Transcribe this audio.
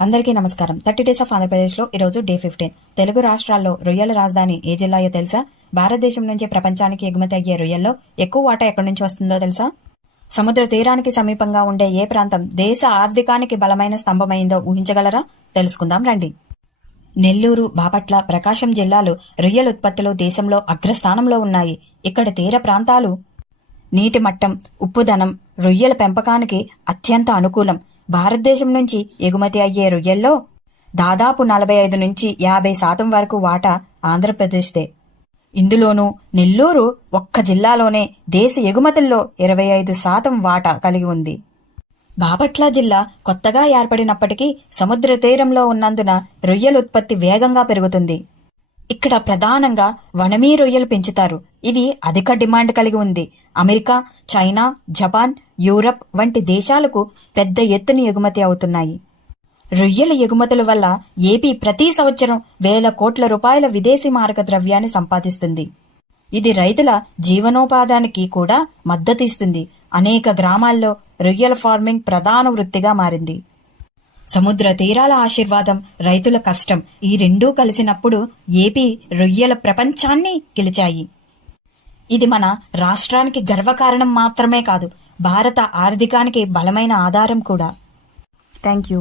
అందరికీ నమస్కారం. 30 days of ఆంధ్రప్రదేశ్లో ఈరోజు డే 15. తెలుగు రాష్ట్రాల్లో రొయ్యల రాజధాని ఏ జిల్లాయో తెలుసా? భారతదేశం నుంచి ప్రపంచానికి ఎగుమతి అయ్యే రొయ్యల్లో ఎక్కువ వాటా ఎక్కడి నుంచి వస్తుందో తెలుసా? సముద్ర తీరానికి సమీపంగా ఉండే ఏ ప్రాంతం దేశ ఆర్థికానికి బలమైన స్తంభమైందో ఊహించగలరా? తెలుసుకుందాం రండి. నెల్లూరు, బాపట్ల, ప్రకాశం జిల్లాలు రొయ్యల ఉత్పత్తిలో దేశంలో అగ్రస్థానంలో ఉన్నాయి. ఇక్కడ తీర ప్రాంతాలు నీటి మట్టం, ఉప్పుదనం రొయ్యల పెంపకానికి అత్యంత అనుకూలం. భారతదేశం నుంచి ఎగుమతి అయ్యే రొయ్యల్లో దాదాపు 45 నుంచి 50% వరకు వాటా ఆంధ్రప్రదేశ్దే. ఇందులోనూ నెల్లూరు ఒక్క జిల్లాలోనే దేశ ఎగుమతుల్లో 25% వాటా కలిగి ఉంది. బాపట్ల జిల్లా కొత్తగా ఏర్పడినప్పటికీ సముద్ర తీరంలో ఉన్నందున రొయ్యల ఉత్పత్తి వేగంగా పెరుగుతుంది. ఇక్కడ ప్రధానంగా వనమీ రొయ్యలు పెంచుతారు. ఇవి అధిక డిమాండ్ కలిగి ఉంది. అమెరికా, చైనా, జపాన్, యూరప్ వంటి దేశాలకు పెద్ద ఎత్తున ఎగుమతి అవుతున్నాయి. రొయ్యల ఎగుమతుల వల్ల ఏపీ ప్రతి సంవత్సరం వేల కోట్ల రూపాయల విదేశీ మారక ద్రవ్యాన్ని సంపాదిస్తుంది. ఇది రైతుల జీవనోపాధానికి కూడా మద్దతిస్తుంది. అనేక గ్రామాల్లో రొయ్యల ఫార్మింగ్ ప్రధాన వృత్తిగా మారింది. సముద్ర తీరాల ఆశీర్వాదం, రైతుల కష్టం ఈ రెండూ కలిసినప్పుడు ఏపీ రొయ్యల ప్రపంచాన్ని గెలిచాయి. ఇది మన రాష్ట్రానికి గర్వకారణం మాత్రమే కాదు, భారత ఆర్థికానికి బలమైన ఆధారం కూడా. Thank you.